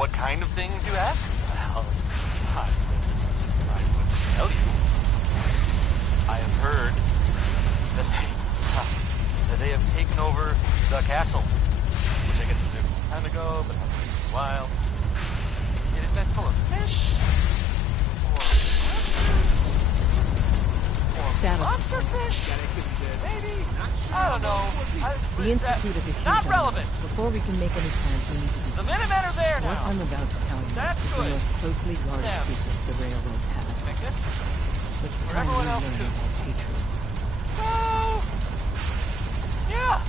What kind of things, you ask? Well, I wouldn't tell you. I have heard that they have taken over the castle, which I guess was there a long time ago, but hasn't been in a while. It has been full of fish, or monsters, or monster fish, maybe. I don't know. The Institute is a huge not relevant. Before we can make any plans, we need to do The Minutemen are there What now. I'm about to tell you That's is good. the most closely guarded Them. secret the railroad has. Like this? It's For time we everyone learn else, too. about Patriot. Oh, yeah.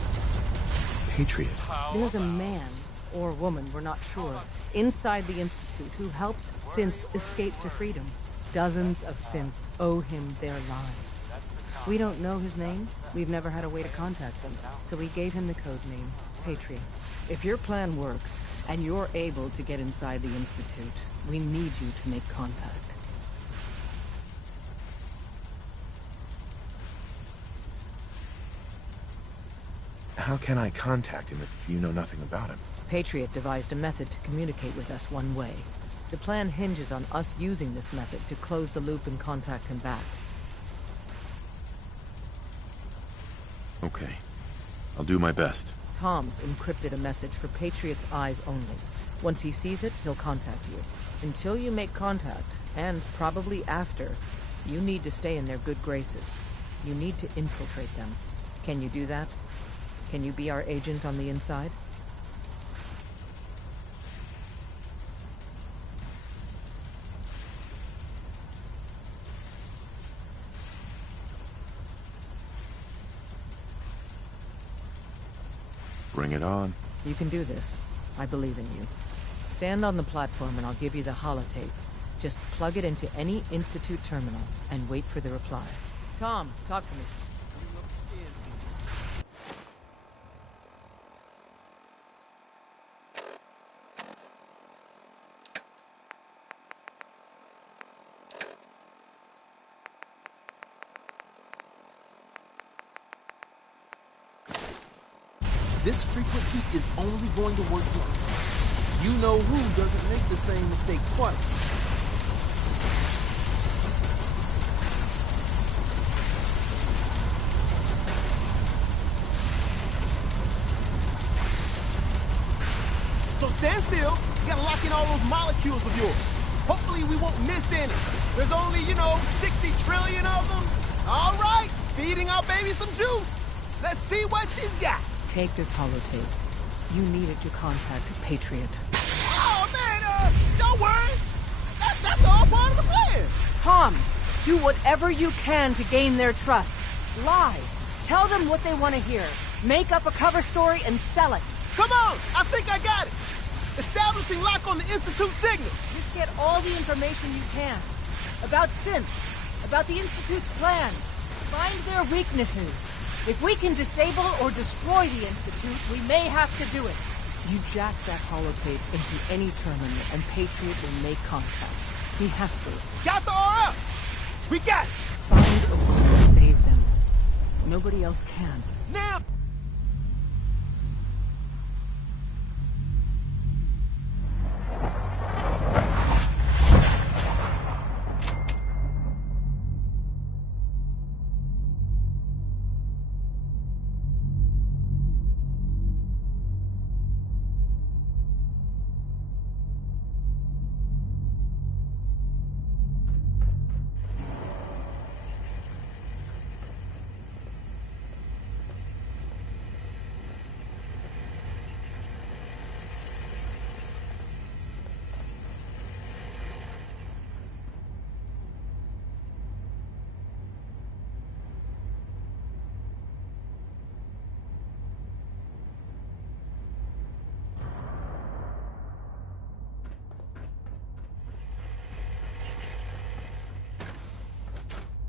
Patriot. There's a man, or woman, we're not sure, inside the Institute who helps synths escape to freedom. Dozens of synths owe him their lives. We don't know his name. We've never had a way to contact him, so we gave him the code name, Patriot. If your plan works, and you're able to get inside the Institute, we need you to make contact. How can I contact him if you know nothing about him? Patriot devised a method to communicate with us one way. The plan hinges on us using this method to close the loop and contact him back. Okay. I'll do my best. Tom's encrypted a message for Patriot's eyes only. Once he sees it, he'll contact you. Until you make contact, and probably after, you need to stay in their good graces. You need to infiltrate them. Can you do that? Can you be our agent on the inside? Bring it on. You can do this. I believe in you. Stand on the platform and I'll give you the holotape. Just plug it into any Institute terminal and wait for the reply. Tom, talk to me. This frequency is only going to work once. You know who doesn't make the same mistake twice. So stand still. You gotta lock in all those molecules of yours. Hopefully we won't miss any. There's only, 60 trillion of them. All right, feeding our baby some juice. Let's see what she's got. Take this holotape. You need it to contact Patriot. Oh, man, don't worry. That's all part of the plan. Tom, do whatever you can to gain their trust. Lie. Tell them what they want to hear. Make up a cover story and sell it. Come on, I think I got it. Establishing lock on the Institute signal. Just get all the information you can. About synths, about the Institute's plans. Find their weaknesses. If we can disable or destroy the Institute, we may have to do it. You jack that holotape into any terminal and Patriot will make contact. He has to. Got the RF. We got it. Find a way to save them. Nobody else can. Now.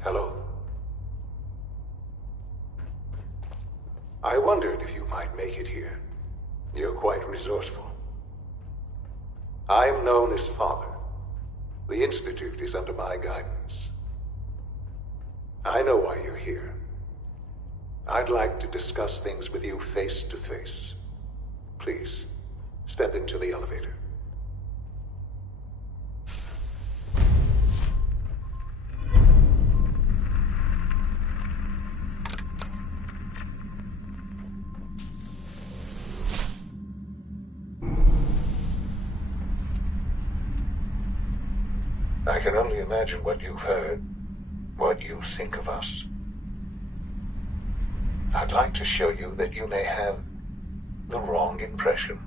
Hello. I wondered if you might make it here. You're quite resourceful. I'm known as Father. The Institute is under my guidance. I know why you're here. I'd like to discuss things with you face to face. Please, step into the elevator. I can only imagine what you've heard, what you think of us. I'd like to show you that you may have the wrong impression.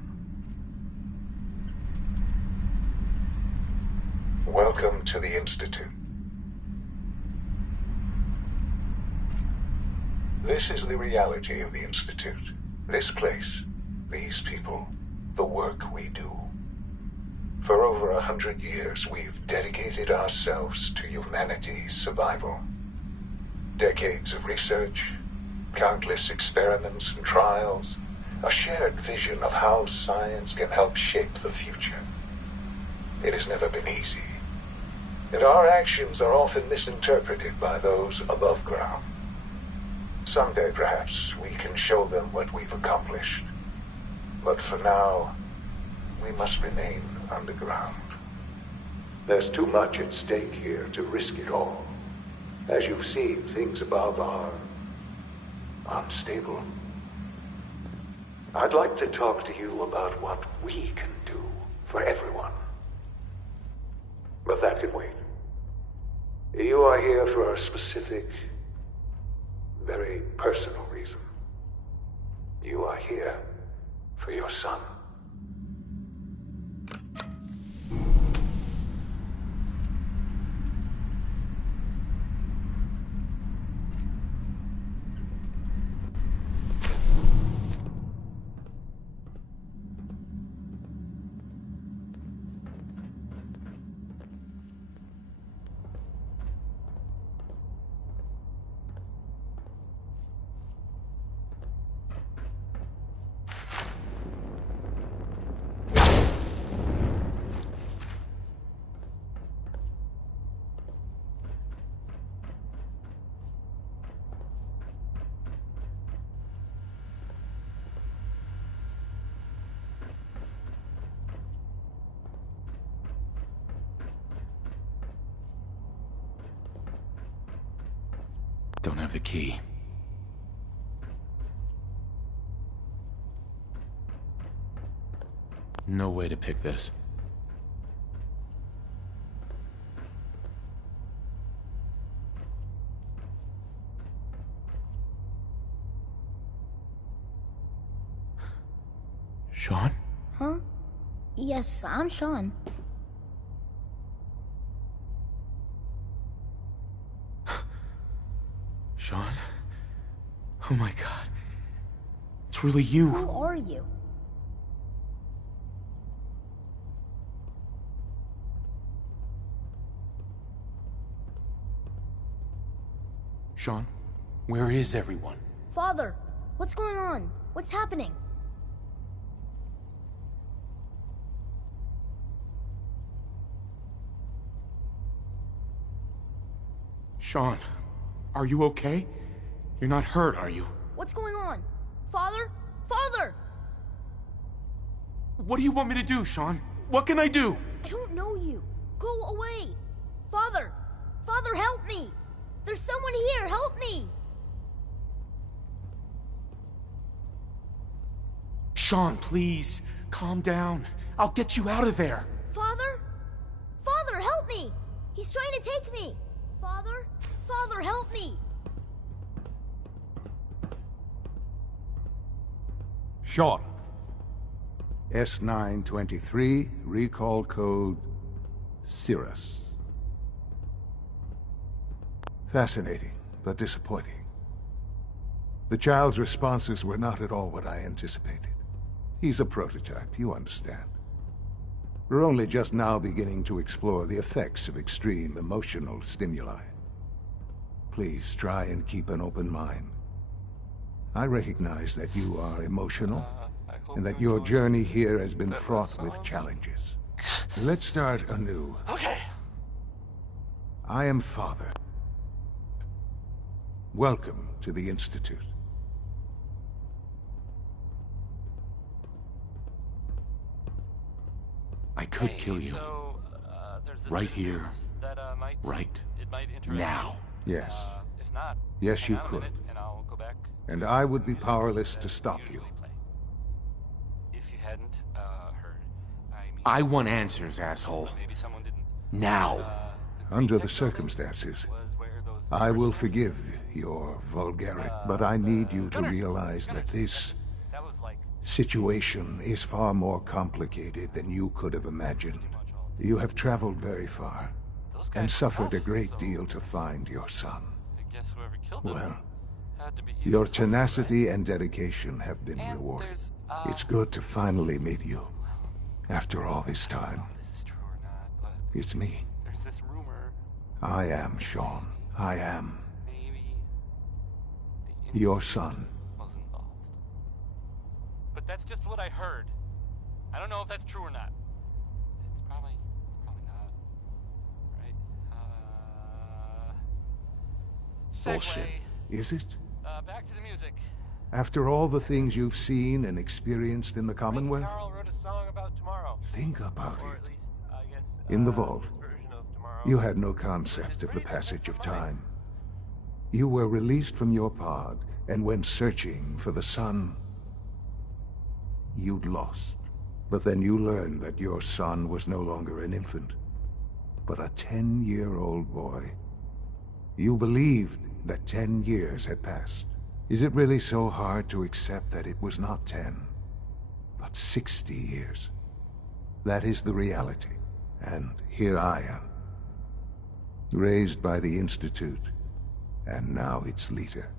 Welcome to the Institute. This is the reality of the Institute. This place, these people, the work we do. For over 100 years, we've dedicated ourselves to humanity's survival. Decades of research, countless experiments and trials, a shared vision of how science can help shape the future. It has never been easy, and our actions are often misinterpreted by those above ground. Someday, perhaps, we can show them what we've accomplished. But for now, we must remain underground. There's too much at stake here to risk it all. As you've seen, things above are unstable. I'd like to talk to you about what we can do for everyone. But that can wait. You are here for a specific, very personal reason. You are here for your son. Don't have the key. No way to pick this. Sean? Huh? Yes, I'm Sean. Sean? Oh my God. It's really you. Who are you? Sean, where is everyone? Father, what's going on? What's happening? Sean, are you okay? You're not hurt, are you? What's going on? Father? Father! What do you want me to do, Sean? What can I do? I don't know you. Go away. Father! Father, help me! There's someone here, help me! Sean, please, calm down. I'll get you out of there. Father? Father, help me! He's trying to take me! Father? Father, help me! Sean. S923, recall code Cirrus. Fascinating, but disappointing. The child's responses were not at all what I anticipated. He's a prototype, you understand. We're only just now beginning to explore the effects of extreme emotional stimuli. Please try and keep an open mind. I recognize that you are emotional, and that your journey here has been fraught with challenges. Let's start anew. Okay. I am Father. Welcome to the Institute. I could Hey, kill you. So, there's this Right bit of here. news that, Right it might interest now. you. Yes. If not, Yes, hang you on a could. minute and I'll go back And to I would be the music powerless that to stop we you. usually play. If you hadn't heard, I mean, I want answers, asshole. maybe someone didn't. Now. under the circumstances, I will forgive your vulgarity, but I need you to realize that this situation is far more complicated than you could have imagined. You have traveled very far and suffered a great deal to find your son. Well, your tenacity and dedication have been rewarded. It's good to finally meet you after all this time. It's me. I am Sean. I am your son. But that's just what I heard. I don't know if that's true or not. It's probably not. Right? Bullshit. Is it? Back to the music. After all the things you've seen and experienced in the Commonwealth? Carl wrote a song about tomorrow. Think about Or it. at least, I guess, In the vault, his version of tomorrow. you had no concept of the passage of time. You were released from your pod and went searching for the son you'd lost. But then you learned that your son was no longer an infant, but a 10-year-old boy. You believed that 10 years had passed. Is it really so hard to accept that it was not 10, but 60 years? That is the reality. And here I am, raised by the Institute, and now its leader.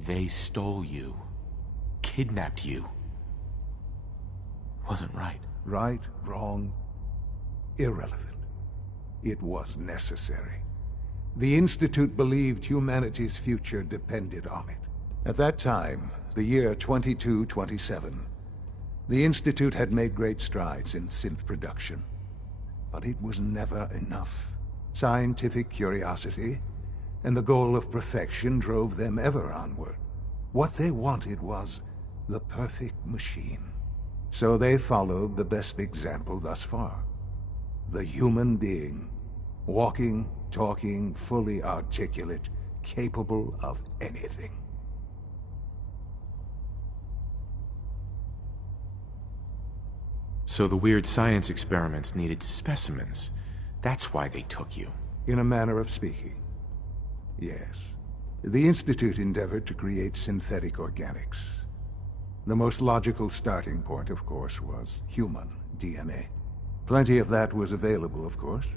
They stole you, kidnapped you. Wasn't right. Right, wrong, irrelevant. It was necessary. The Institute believed humanity's future depended on it. At that time, the year 2227, the Institute had made great strides in synth production. But it was never enough. Scientific curiosity and the goal of perfection drove them ever onward. What they wanted was the perfect machine. So they followed the best example thus far. The human being. Walking, talking, fully articulate, capable of anything. So the weird science experiments needed specimens. That's why they took you. In a manner of speaking. Yes. The Institute endeavored to create synthetic organics. The most logical starting point, of course, was human DNA. Plenty of that was available, of course.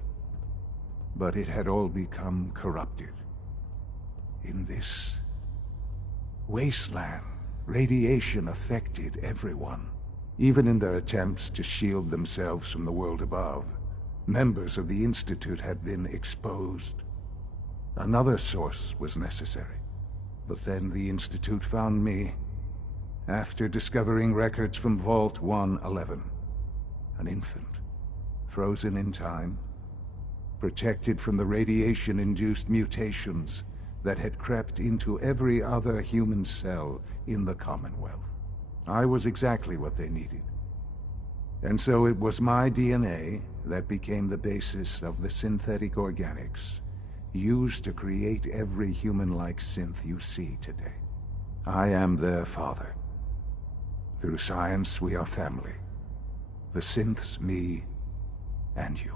But it had all become corrupted. In this wasteland, radiation affected everyone. Even in their attempts to shield themselves from the world above, members of the Institute had been exposed. Another source was necessary. But then the Institute found me, after discovering records from Vault 111. An infant, frozen in time, protected from the radiation-induced mutations that had crept into every other human cell in the Commonwealth. I was exactly what they needed. And so it was my DNA that became the basis of the synthetic organics used to create every human-like synth you see today. I am their father. Through science, we are family. The synths, me, and you.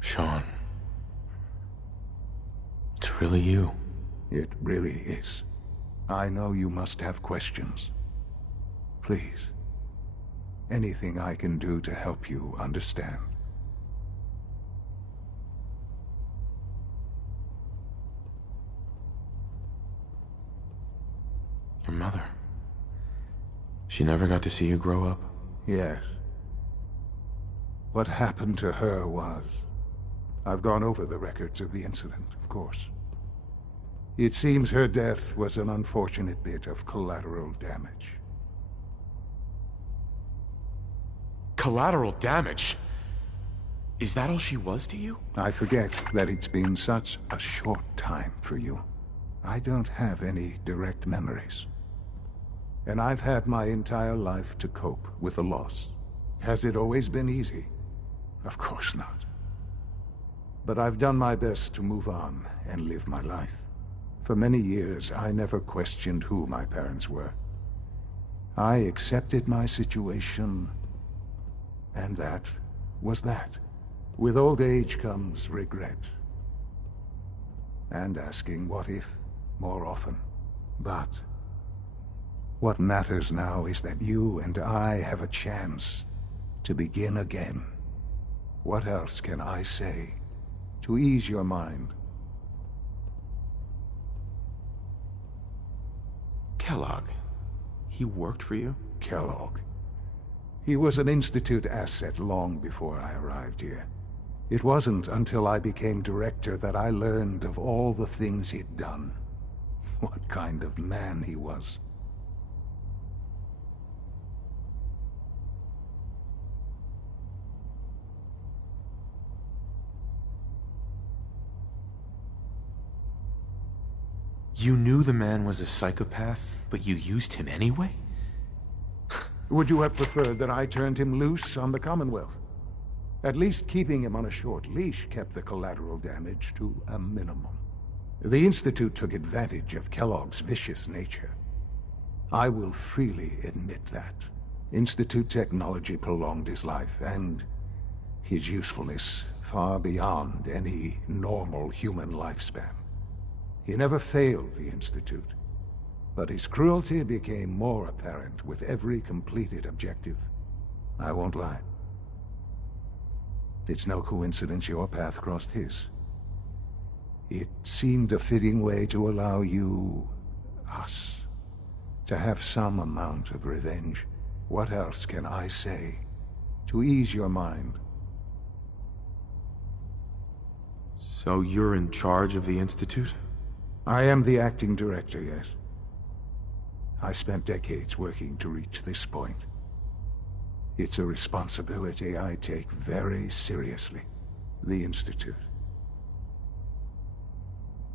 Sean. It's really you. It really is. I know you must have questions. Please. Anything I can do to help you understand. Your mother. She never got to see you grow up? Yes. What happened to her was... I've gone over the records of the incident, of course. It seems her death was an unfortunate bit of collateral damage. Collateral damage? Is that all she was to you? I forget that it's been such a short time for you. I don't have any direct memories. And I've had my entire life to cope with the loss. Has it always been easy? Of course not. But I've done my best to move on and live my life. For many years, I never questioned who my parents were. I accepted my situation, and that was that. With old age comes regret. And asking what if more often. But what matters now is that you and I have a chance to begin again. What else can I say to ease your mind? Kellogg. He worked for you? Kellogg. He was an Institute asset long before I arrived here. It wasn't until I became director that I learned of all the things he'd done. What kind of man he was. You knew the man was a psychopath, but you used him anyway? Would you have preferred that I turned him loose on the Commonwealth? At least keeping him on a short leash kept the collateral damage to a minimum. The Institute took advantage of Kellogg's vicious nature. I will freely admit that. Institute technology prolonged his life, and his usefulness far beyond any normal human lifespan. He never failed the Institute, but his cruelty became more apparent with every completed objective. I won't lie. It's no coincidence your path crossed his. It seemed a fitting way to allow you, us, to have some amount of revenge. What else can I say to ease your mind? So you're in charge of the Institute? I am the acting director, yes. I spent decades working to reach this point. It's a responsibility I take very seriously. The Institute.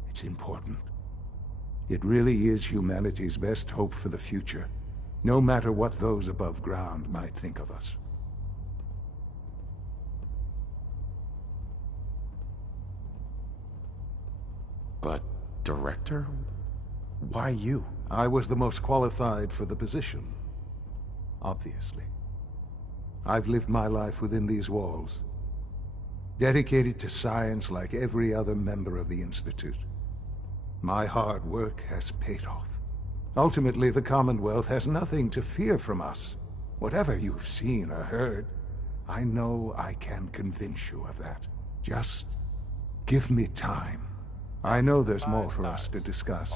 It's important. It really is humanity's best hope for the future, no matter what those above ground might think of us. But director? Why you? I was the most qualified for the position, obviously. I've lived my life within these walls, dedicated to science like every other member of the Institute. My hard work has paid off. Ultimately, the Commonwealth has nothing to fear from us. Whatever you've seen or heard, I know I can convince you of that. Just give me time. I know there's more for us to discuss,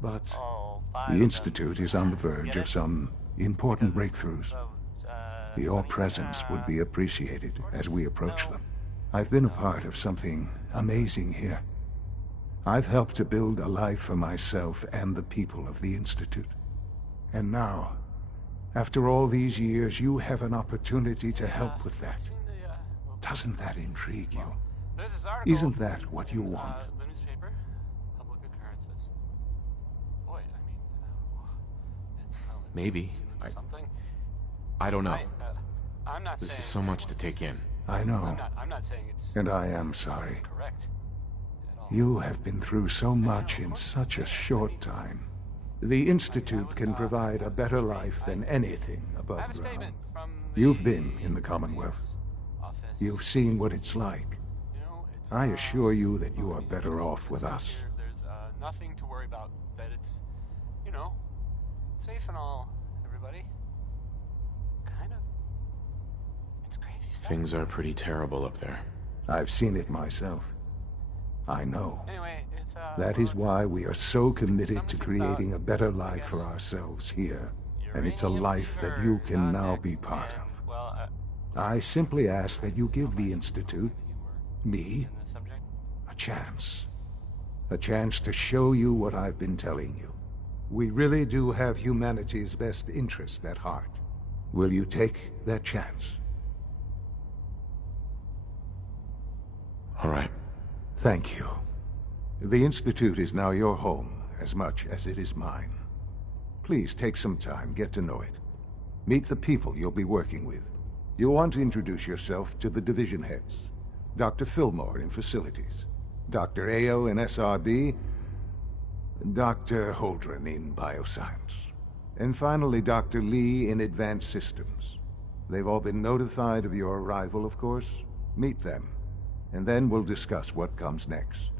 but the Institute is on the verge of some important breakthroughs. Your presence would be appreciated as we approach them. I've been a part of something amazing here. I've helped to build a life for myself and the people of the Institute. And now, after all these years, you have an opportunity to help with that. Doesn't that intrigue you? Isn't that what you want? The newspaper, public occurrences. Boy, Maybe. Something. I don't know. I'm not This saying is so much to take in. I know, I'm not saying it's and I am sorry. correct at all. You have been through so much in such a short time. The Institute can provide a better life than anything I have above a ground. statement from You've been in the Commonwealth. office. You've seen what it's like. You know, it's, I assure you that you are better off with it's us. here. There's nothing to worry about. That it's, you know, safe and all. Everybody. Kind of. It's crazy stuff. Things are pretty terrible up there. I've seen it myself. I know. Anyway, it's That well, is why we are so committed to something about, creating a better I life for guess, ourselves here. And it's a uranium life that fever you can got now next, be part and, of. well, I simply ask that you give the Institute, me, in the subject. a chance. A chance to show you what I've been telling you. We really do have humanity's best interest at heart. Will you take that chance? All right. Thank you. The Institute is now your home as much as it is mine. Please take some time, get to know it. Meet the people you'll be working with. You'll want to introduce yourself to the division heads. Dr. Fillmore in Facilities, Dr. Ayo in SRB, Dr. Holdren in Bioscience, and finally Dr. Lee in Advanced Systems. They've all been notified of your arrival, of course. Meet them, and then we'll discuss what comes next.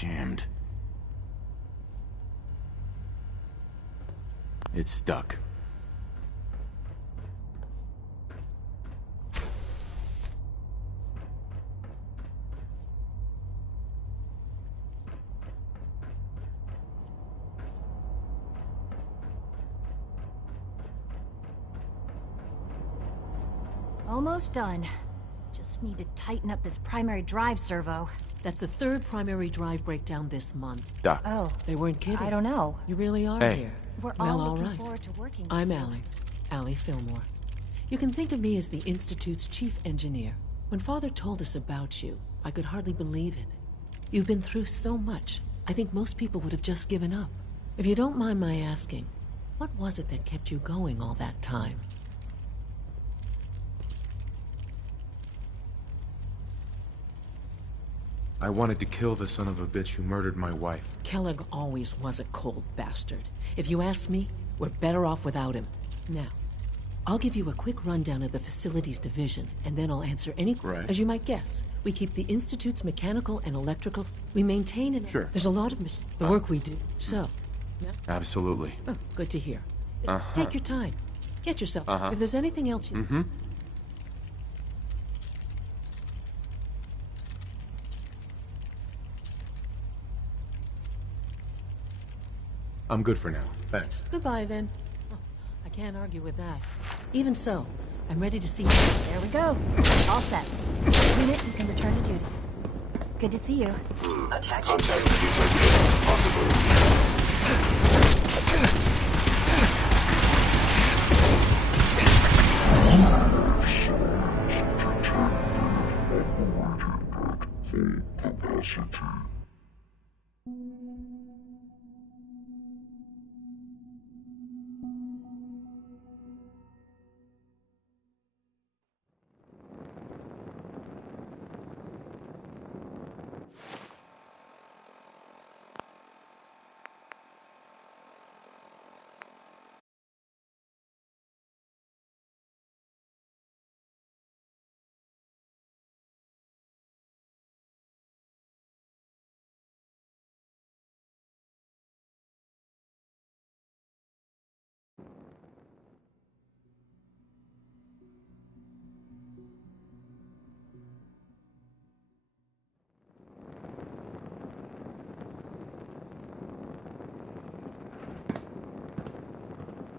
Jammed. It's stuck. Almost done. Just need to tighten up this primary drive servo. That's the third primary drive breakdown this month. Doc. Oh. They weren't kidding. I don't know. You really are Hey. here. We're Well, all looking right. forward to working with I'm you. Allie Fillmore. You can think of me as the Institute's chief engineer. When Father told us about you, I could hardly believe it. You've been through so much, I think most people would have just given up. If you don't mind my asking, what was it that kept you going all that time? I wanted to kill the son of a bitch who murdered my wife. Kellogg always was a cold bastard. If you ask me, we're better off without him. Now, I'll give you a quick rundown of the facilities division, and then I'll answer any... Right. As you might guess, we keep the Institute's mechanical and electrical... We maintain and... Sure. There's a lot of... The work we do. So... Absolutely. Oh, good to hear. Uh-huh. Take your time. Get yourself... Uh-huh. If there's anything else you... Mm-hmm. I'm good for now. Thanks. Goodbye, then. Oh, I can't argue with that. Even so, I'm ready to see... There we go. All set. Unit, you can return to duty. Good to see you. Attack. Contact detected. Possible.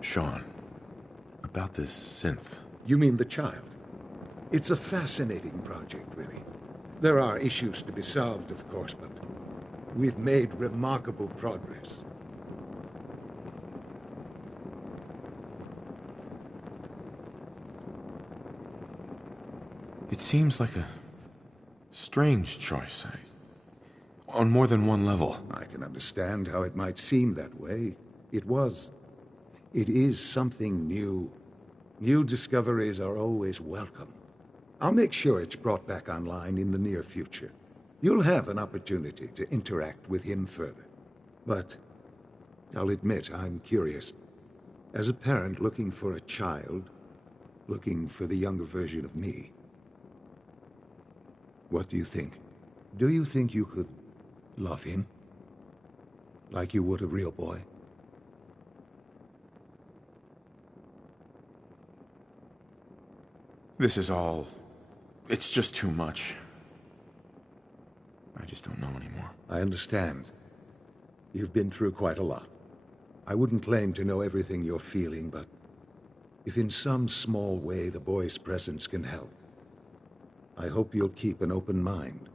Sean, about this synth. You mean the child? It's a fascinating project, really. There are issues to be solved, of course, but we've made remarkable progress. It seems like a strange choice. On more than one level. I can understand how it might seem that way. It is something new. New discoveries are always welcome. I'll make sure it's brought back online in the near future. You'll have an opportunity to interact with him further. But I'll admit I'm curious. As a parent looking for a child, looking for the younger version of me, what do you think? Do you think you could love him? Like you would a real boy? This is all... It's just too much. I just don't know anymore. I understand. You've been through quite a lot. I wouldn't claim to know everything you're feeling, but if in some small way the boy's presence can help, I hope you'll keep an open mind.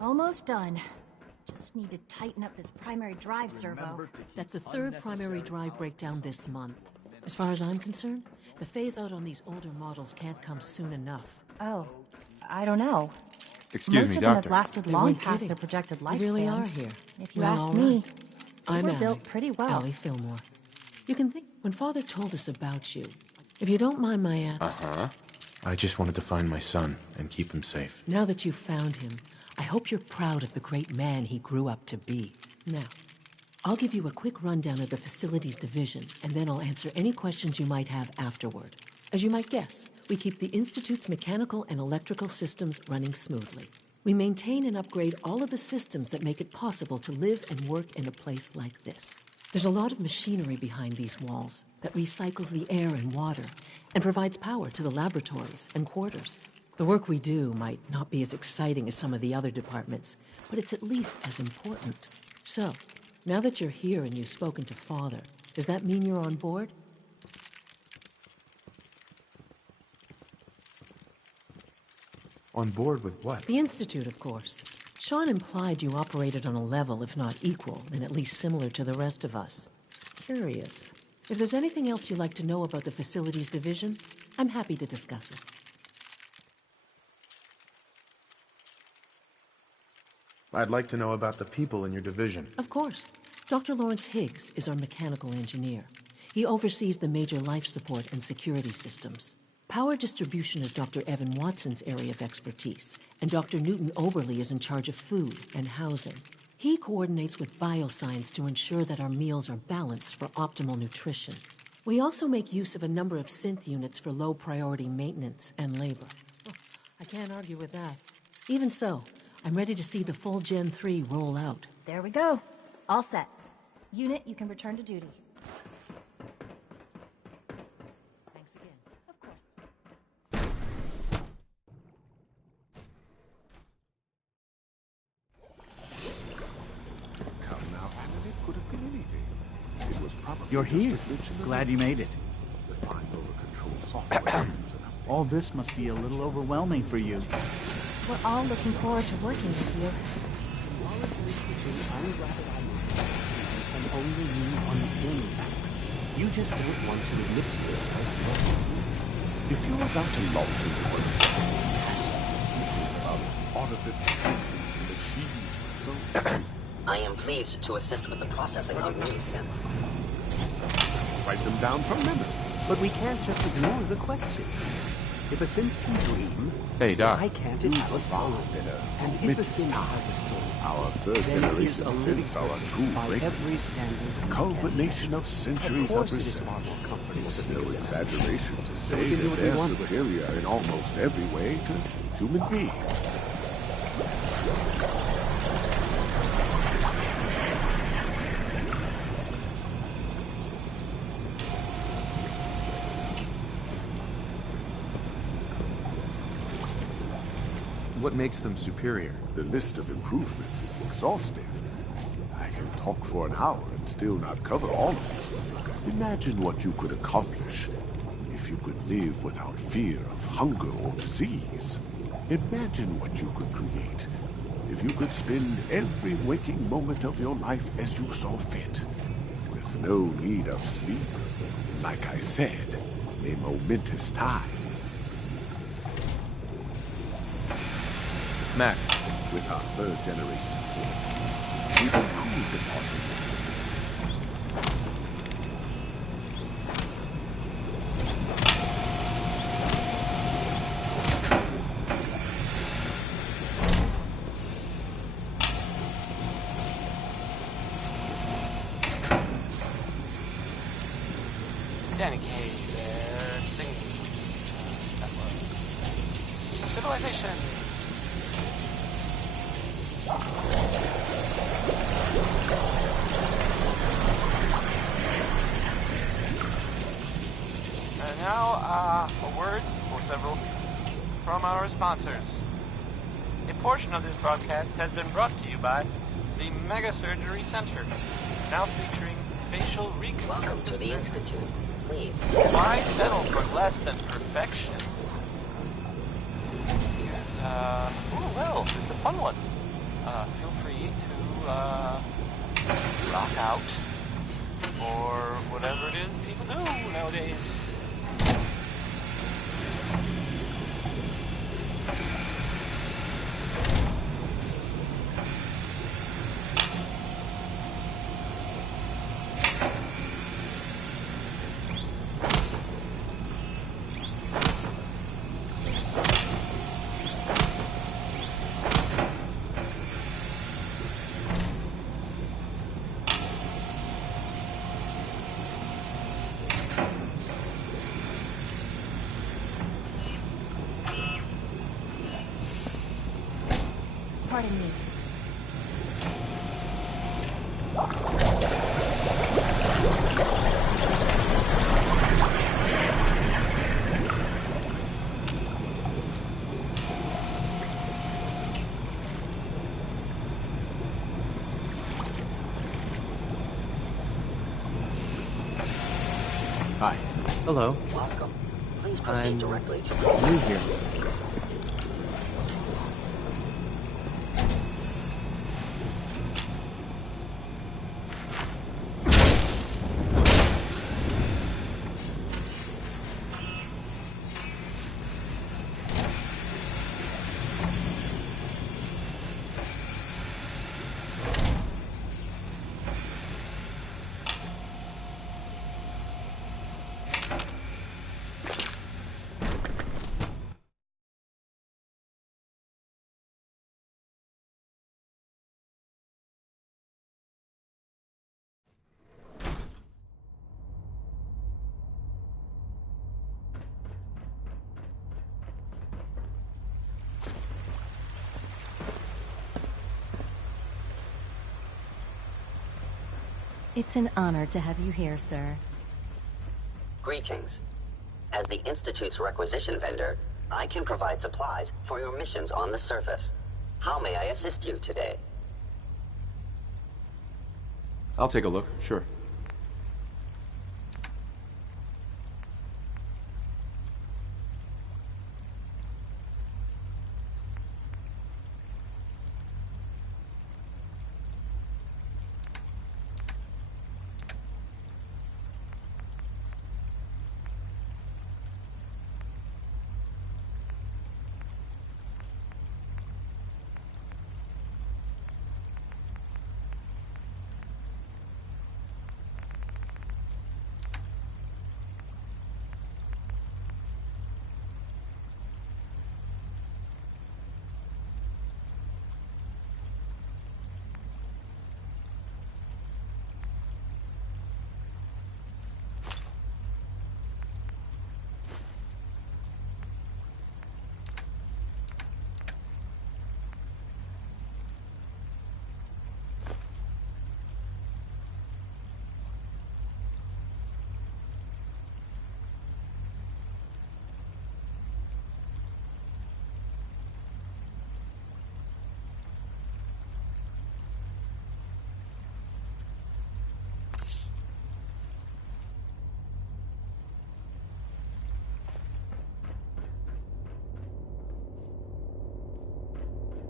Almost done. Just need to tighten up this primary drive servo. That's the third primary drive breakdown this month. As far as I'm concerned, the phase-out on these older models can't come soon enough. Oh, I don't know. Excuse Most me, of them Doctor. have lasted They long weren't past kidding. their projected lifespans. They really are here. If you Well, ask all me, right. they I'm were Allie. built pretty well. Allie Fillmore. You can think when Father told us about you. If you don't mind my asking. Uh-huh. I just wanted to find my son and keep him safe. Now that you've found him, I hope you're proud of the great man he grew up to be. Now, I'll give you a quick rundown of the facilities division, and then I'll answer any questions you might have afterward. As you might guess, we keep the Institute's mechanical and electrical systems running smoothly. We maintain and upgrade all of the systems that make it possible to live and work in a place like this. There's a lot of machinery behind these walls that recycles the air and water and provides power to the laboratories and quarters. The work we do might not be as exciting as some of the other departments, but it's at least as important. So, now that you're here and you've spoken to Father, does that mean you're on board? On board with what? The Institute, of course. Sean implied you operated on a level, if not equal, then at least similar to the rest of us. Curious. If there's anything else you'd like to know about the Facilities Division, I'm happy to discuss it. I'd like to know about the people in your division. Of course. Dr. Lawrence Higgs is our mechanical engineer. He oversees the major life support and security systems. Power distribution is Dr. Evan Watson's area of expertise, and Dr. Newton Oberly is in charge of food and housing. He coordinates with bioscience to ensure that our meals are balanced for optimal nutrition. We also make use of a number of synth units for low-priority maintenance and labor. I can't argue with that. Even so, I'm ready to see the full Gen 3 roll out. There we go. All set. Unit, you can return to duty. Thanks again. Of course. Come now, and it could have been anything. It was probably You're here. just a glitch in the Glad you made it. refined over-control software. All this must be a little overwhelming for you. We're all looking forward to working with you. You just don't want to admit to this. If you're about to launch into one about artificial senses and machines, so I am pleased to assist with the processing of new synths. write them down from memory. But we can't just ignore the question. If a synth can dream, Hey, Doc. why can't it have a soul? And if a synth has a soul, Our third then it is generation a living synths are a person true by breakthrough. every standard. we Culmination of can. centuries Of course of it is research. far more comfortable It's to no think of them as exaggeration to we say can do that what we they're want with it. superior in almost every way to human beings. What makes them superior? The list of improvements is exhaustive. I can talk for an hour and still not cover all of it. Imagine what you could accomplish if you could live without fear of hunger or disease. Imagine what you could create if you could spend every waking moment of your life as you saw fit, with no need of sleep. Like I said, a momentous time. Max. With our third generation synths, we've improved upon them. Danny Kaye there, singing. That was Civilization. And now, a word or several from our sponsors. A portion of this broadcast has been brought to you by the Mega Surgery Center, now featuring facial reconstruction. Welcome to the Institute. Please. Why settle for less than perfection? Yes, oh well, it's a fun one. feel free to rock out, or whatever it is people do nowadays. Pardon me. Hi. Hello. Welcome. Please proceed I'm directly to new here. It's an honor to have you here, sir. Greetings. As the Institute's requisition vendor, I can provide supplies for your missions on the surface. How may I assist you today? I'll take a look, sure.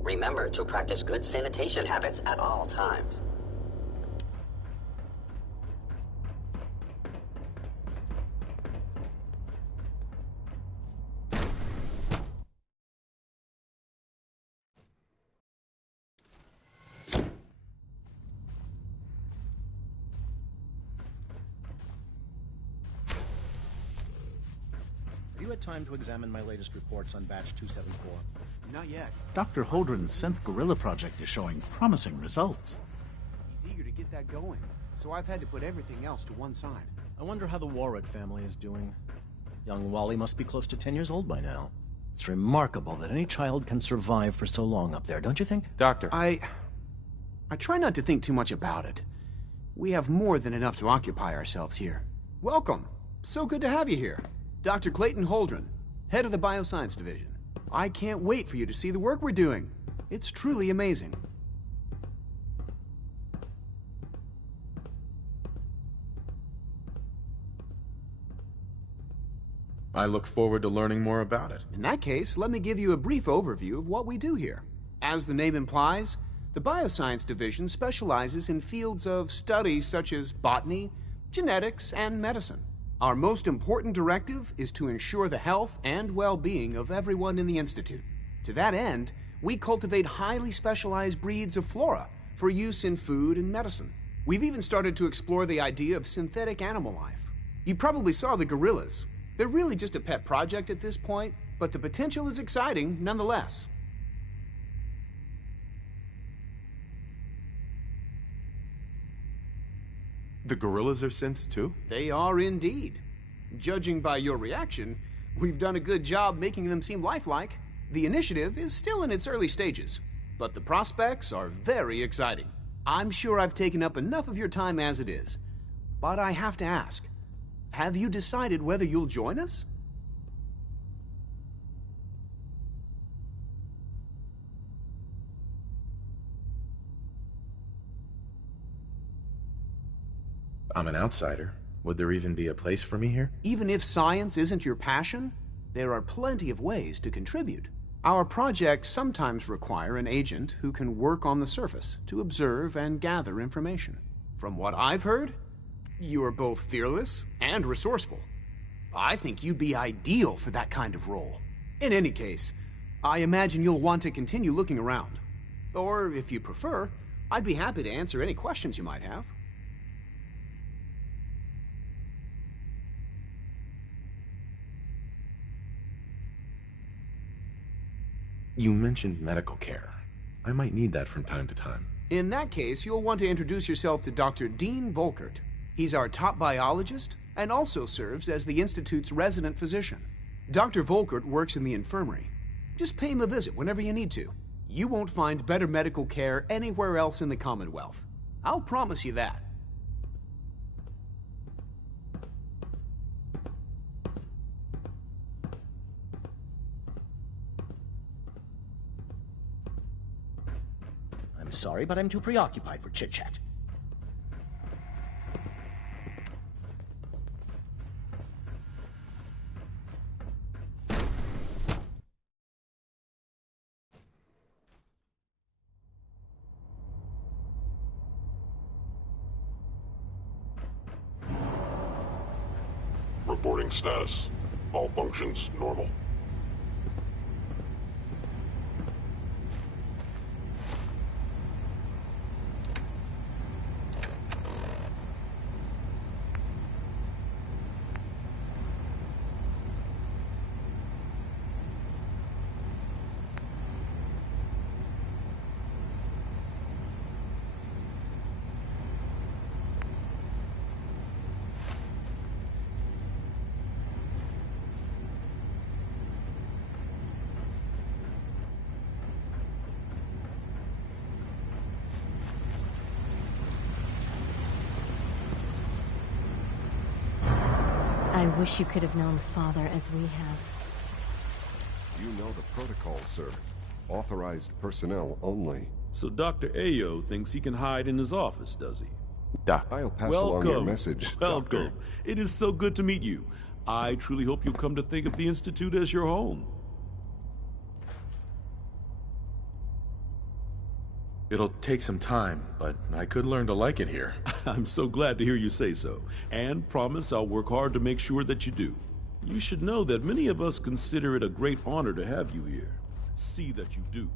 Remember to practice good sanitation habits at all times. Have you had time to examine my latest reports on batch 274? Not yet. Dr. Holdren's synth gorilla project is showing promising results. He's eager to get that going, so I've had to put everything else to one side. I wonder how the Warwick family is doing. Young Wally must be close to 10 years old by now. It's remarkable that any child can survive for so long up there, don't you think? Doctor. I try not to think too much about it. We have more than enough to occupy ourselves here. Welcome. So good to have you here. Dr. Clayton Holdren, head of the Bioscience Division. I can't wait for you to see the work we're doing. It's truly amazing. I look forward to learning more about it. In that case, let me give you a brief overview of what we do here. As the name implies, The Bioscience Division specializes in fields of study such as botany, genetics, and medicine. Our most important directive is to ensure the health and well-being of everyone in the Institute. To that end, we cultivate highly specialized breeds of flora for use in food and medicine. We've even started to explore the idea of synthetic animal life. You probably saw the gorillas. They're really just a pet project at this point, but the potential is exciting nonetheless. The gorillas are synths too? They are indeed. Judging by your reaction, we've done a good job making them seem lifelike. The initiative is still in its early stages, but the prospects are very exciting. I'm sure I've taken up enough of your time as it is, but I have to ask, have you decided whether you'll join us? I'm an outsider. Would there even be a place for me here? Even if science isn't your passion, there are plenty of ways to contribute. Our projects sometimes require an agent who can work on the surface to observe and gather information. From what I've heard, you are both fearless and resourceful. I think you'd be ideal for that kind of role. In any case, I imagine you'll want to continue looking around. Or, if you prefer, I'd be happy to answer any questions you might have. You mentioned medical care. I might need that from time to time. In that case, you'll want to introduce yourself to Dr. Dean Volkert. He's our top biologist and also serves as the Institute's resident physician. Dr. Volkert works in the infirmary. Just pay him a visit whenever you need to. You won't find better medical care anywhere else in the Commonwealth. I'll promise you that. I'm sorry, but I'm too preoccupied for chit-chat. Reporting status. All functions normal. I wish you could have known Father as we have. You know the protocol, sir. Authorized personnel only. So Dr. Ayo thinks he can hide in his office, does he? Doc. I'll pass along your message, Welcome. Doctor. It is so good to meet you. I truly hope you'll come to think of the Institute as your home. It'll take some time, but I could learn to like it here. I'm so glad to hear you say so, and promise I'll work hard to make sure that you do. You should know that many of us consider it a great honor to have you here. See that you do.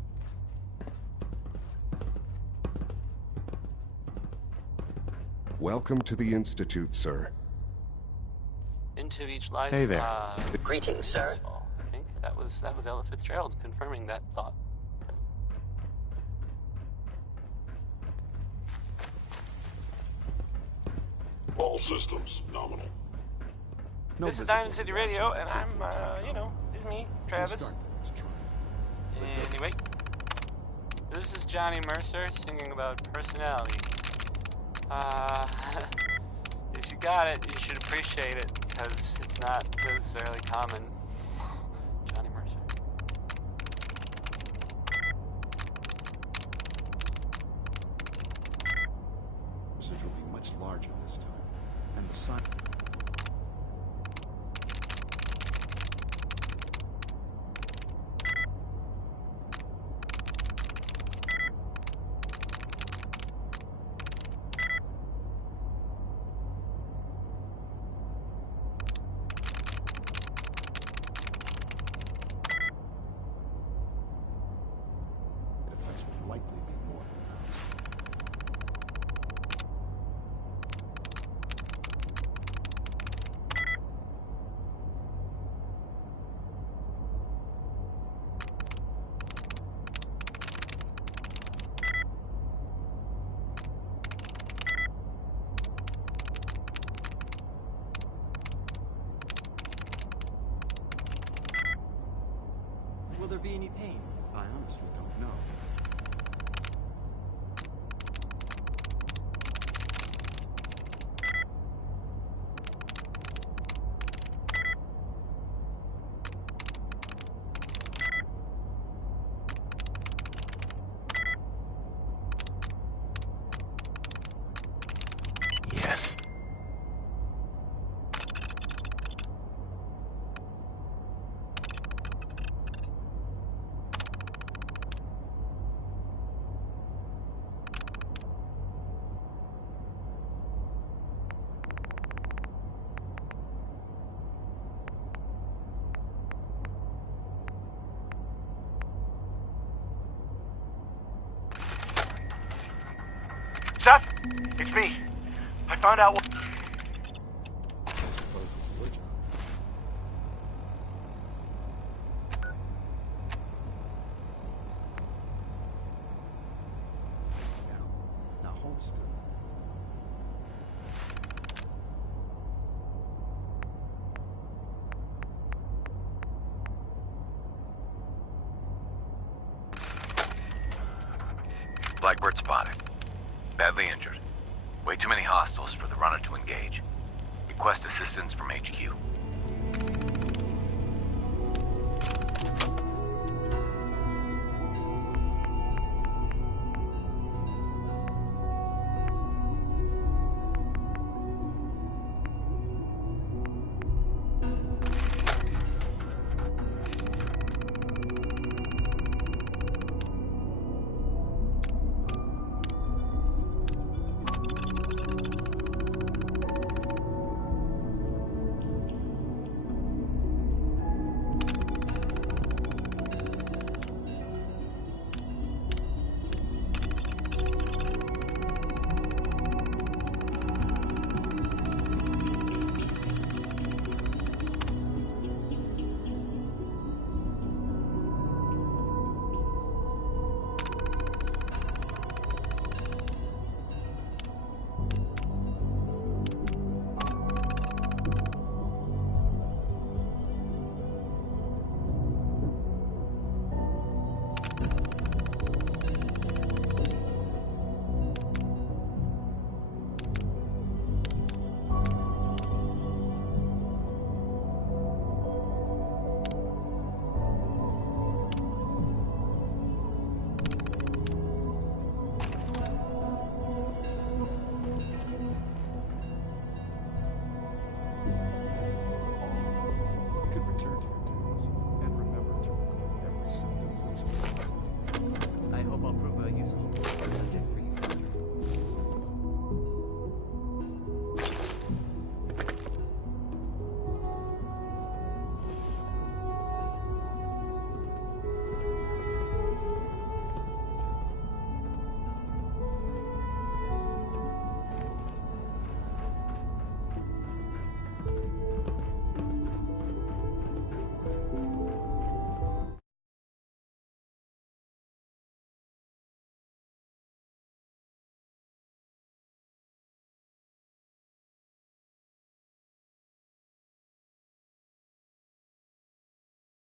Welcome to the Institute, sir. Into each life. Hey there. Greetings, sir. I think that was Ella Fitzgerald confirming that thought. All systems nominal. This is Diamond City Radio, and I'm, it's me, Travis. Anyway, this is Johnny Mercer singing about personality. If you got it, you should appreciate it, because it's not necessarily common. Johnny Mercer. Message will be much larger this time. And the sun. be any pain? I honestly don't know. Yes. Seth, it's me. I found out what... I suppose it's your job. Now hold still. Blackbird spotted. Badly injured. Way too many hostiles for the runner to engage. Request assistance from HQ.